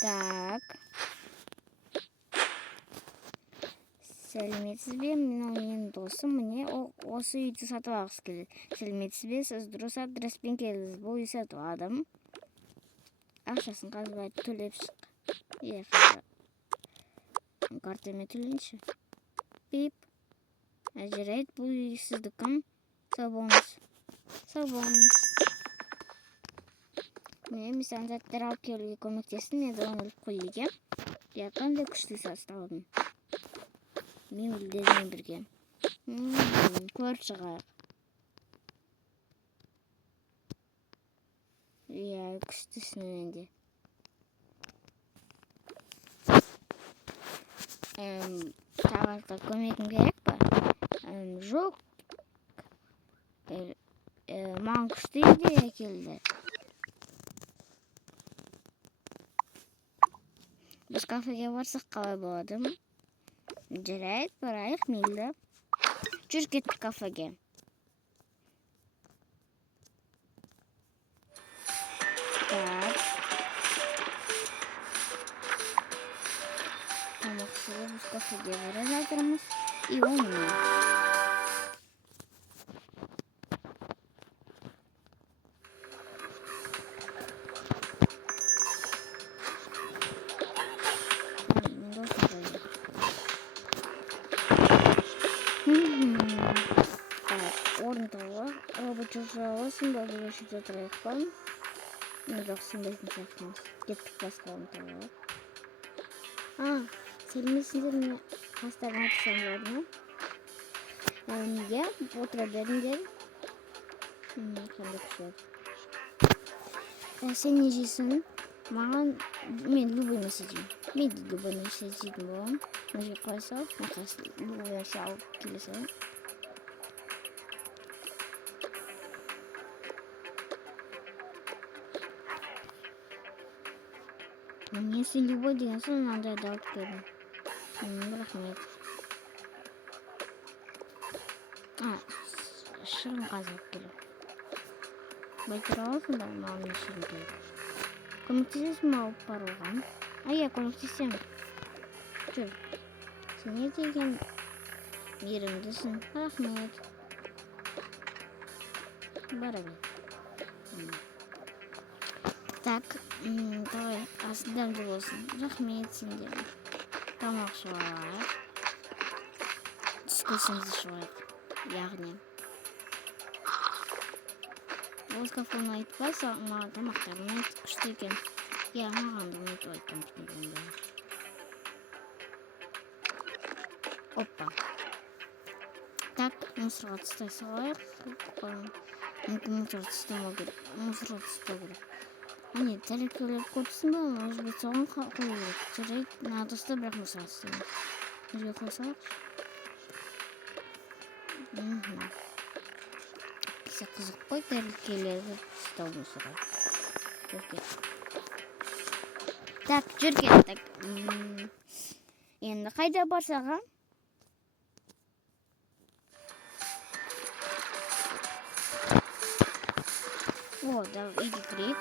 Так. Сәлеметсіз бе? Менің досым міне осы үйді сатып алғысы келеді. Сәлеметсіз бе? Сіз дұрыс адреспен келдіңіз. Бұл үй сатып алдым. Ақшасын қазір төлеп шық. Картамен төлейінші. Пип. Жарайды, бұл үй сіздікі. Сау болыңыз. Сау болыңыз. Мен саған заттар алып келуге көмектестім. Мен оған өліп қойып ем. Қандай күшті састалдым. Мен білдермен бірге. Көріп шығайық. Күштісін өнде. Тағатқа көмегім керек па? Жоқ. Маған күшті идея келді. Біз кафеге барсақ қалай болады? Жарайды, барайық, мейлі. Жүр кеттік кафеге. Так. Тамақшыға біз кафеге бара жатырмыз. И онымен. Орындауы, робот жұржауы, сымда жүрішіп жатырайық балым. Мен жоқ сымдайтын сияқтымыз. Кеттік басқа орындауы. Сәлемесіңдер мен қастарына тұрсаңдар ма? Неге? Отыра беріңдер. Қандай күші. Сен не жейсің? Маған мен любой нәрсе жеймін. Мен де любой нәрсе жейтін боламын. Мына қоя сал. Любой нәрсе алып келе салайын. Мен сен любой деген соң андайды алып келдім. Рахмет. Шырын қазып келем. Байтыра аласың ба? Маған шырын келді. Көмектесесің ме алып баруға? Көмектесем. Жүр. Сен не деген мейірімдісің? Рахмет. Бара бер. Так, давай, асыдамды болсын. Рахмет сендер. Тамақ шуалайық. Түскісімізді шуалайық. Яғни. Осы кафені айтпайса, маған тамақтарын айтып күшті екен. Маған да ұнайтып айтқан кітебімді. Оппа. Так, мусорға тастай салайық. Мүмкін мусорға тастамау керек. Мусорға тастау керек. Тәрекелер көрсін ба? Может быть, соған қою керек. Жарайды, надоста бірақ мусорға тастаймын. Бірге қой салайық. Кесе қызық қой тәрекелерді тастау мусорға. Так, жүр кеттік. Енді қайда барсаға? Да, үйге кірейік.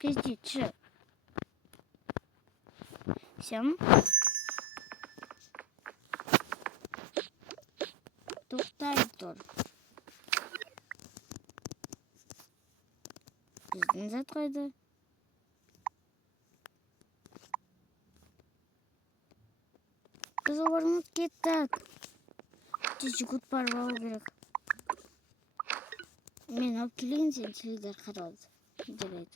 Пиздичі. Всем. Тоқтай тұр. Біздің зат қайда? Біз орнымыз кеттік. Жүгіт барбау керек. Мен алып келейін, сен теледидар қарауды. Жарайды.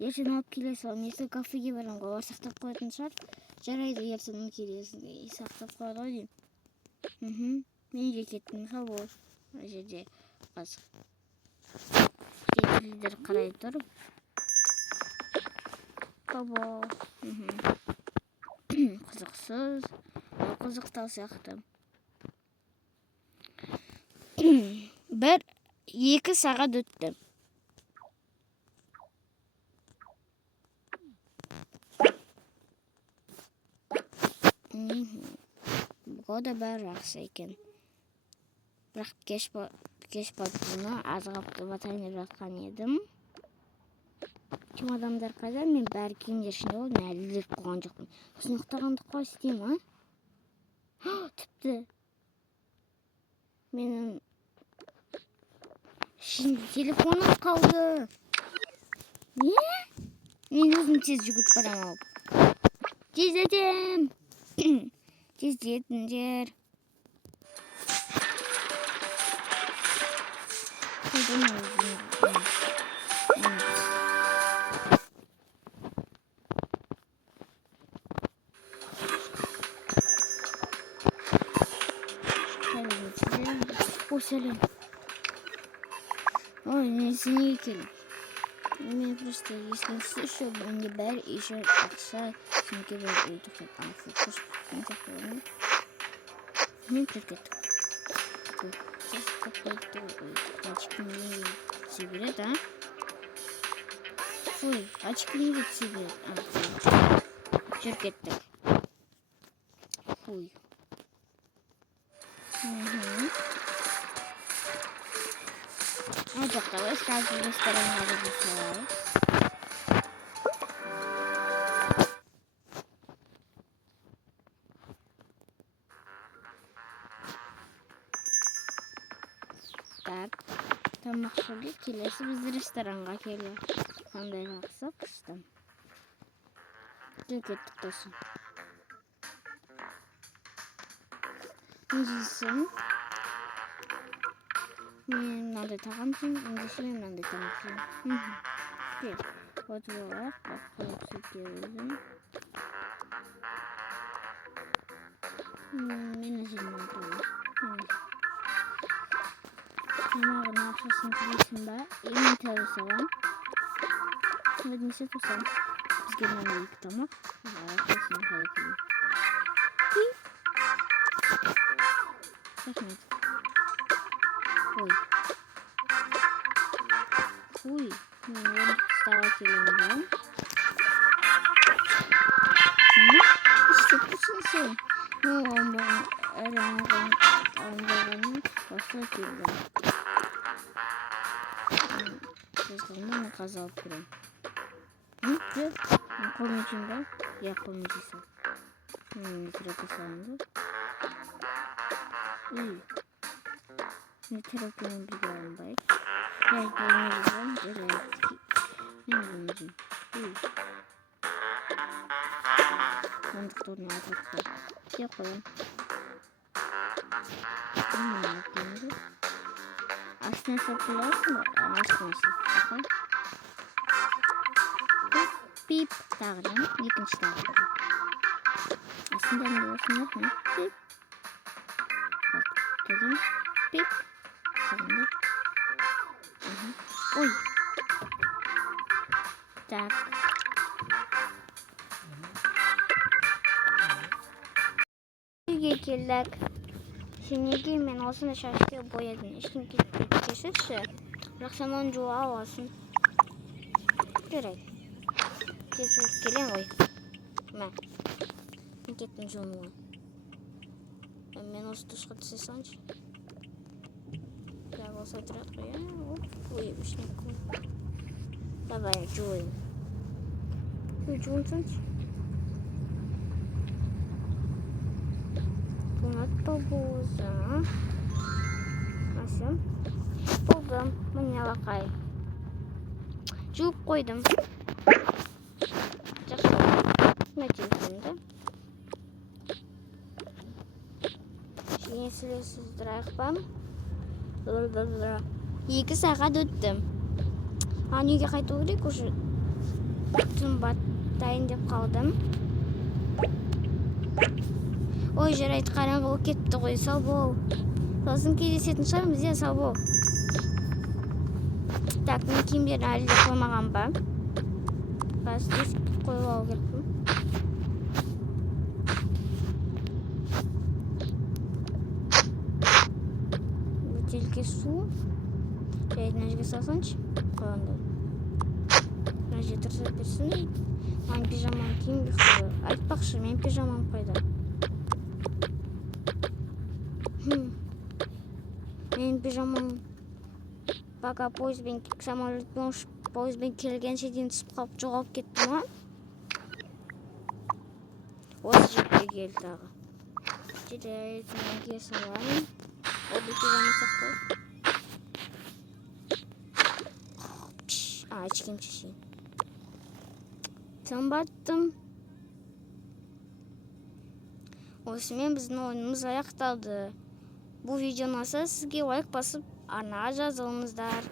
Ертең алып келесің, мен кафеге барамын, олар сақтап қоятын шығар. Жарайды, ертең келесің, сақтап қояды ғой деймін. Мен үйге кеттім, сау бол. Мына жерде қазық. Теледидар қарай тұрып. Сау бол. Қызықсыз. Қызықтау сияқты. 1-2 сағат өтті. Бұға да бәрі жақсы екен. Бірақ кеш батуына азғапты батайын деп жатқан едім. Тем адамдар қайда? Мен бәрі киімдер ішінде болдым, әлі іліп қойған жоқпын. Сосын ұйықтағанды қалай істеймін, Тіпті менің ішімде телефоным қалды. Не? Мен өзім тез жүгіріп барамын алып. Тездетем. Тездетіңдер. Ой, сәлем. Ой, несіне келіп. Мен просто есімсіз еще мне бәрі еще ақша сенке бәрі үйді қойып алып көшіп кеткен. Мен кіргеттік. Сейчас какой-то очки не соберет, а? Фуй, очки не ведь соберет. Кіргеттік. Фуй. Вот давай сразу с ресторана выписываю. Так, тамақ ішуге келесі біз ресторанға келді. Қандай жақсы қыстым. Кеттік тосын. Не жейсің? Мен мынандай тағам жеймін, ендеше мен мынандай тамақ жеймін. Кел, отырып алайық, қойып сөйтке өзім. Мен жеймін отырып. Тамағын ақшасын төлейсің ба? Мен төлей салам. Несе тосам. Бізге мынандай 2 тамақ. Ақшасын қалай келейін. Рахмет. Ой, мен орындықтағы келемін. Істеп тұрсың сен? Мен оңбағанын басқа келдім. Жазғанын қаза алып көрем. Жоқ, қолмен жейін ба? Я қолмен жейсің. Мен терапия салынды. Мен терапиямен бірге алынбайды. Я болмайым, жарайды. Мен болмайым. Ондықтың атыртты. Де қоям. Мен алып астына сап білесің ба? Астына сап. Пип тағырым. Екінші тағырым. Астында не болсын? Пип. Деген. Пип. Сағынды. Ой. Так. Үйге келдік. Сенеге мен осыны шашты боядым. Ештен кешірші. Бірақ сен оны жуа аласың. Жарайды. Тез келем ғой. Мен кеттім жуынуға. Мен осы тұшқа түсе саншы. Я болса тұрады ғой. Ой, үшінек. Давай, жуын. Жуын саншы. Бұнатты болса. Асым. Болдым. Мұне лақай. Жуып қойдым. Жақсы. Мұна телефонды. Шене сөйлесіз дұрайық ба? 2 сағат өттім. Үйге қайту керек уже. Түн баттайын деп қалдым. Ой, жарайды, қараңғылық кетті ғой, сау бол. Сосын кездесетін шығармыз, иә, сау бол. Так, мен киімдерін әлі де қоймаған ба? Басты қойып алу керекпін. Бөтелке су. Жайды мына жерге салсаңшы. Қойғанда. Мына жерге тұрса берсін. Мен пижаманы киімге қойды. Айтпақшы, мен пижаманы қойды. Менин пижамам пока поездбен самолетпен ұшып поездбен келгенше дейін түсіп қалып жоғалып кетті ма? Осы жерге келді тағы. Жарайды, мен кие салайын. Ол пижама сақтай. Ешкім шешейін. Тынбаттым. Осымен біздің ойынымыз аяқталды. Бұл видеоны ұнаса сізге лайк басып арнаға жазылыңыздар.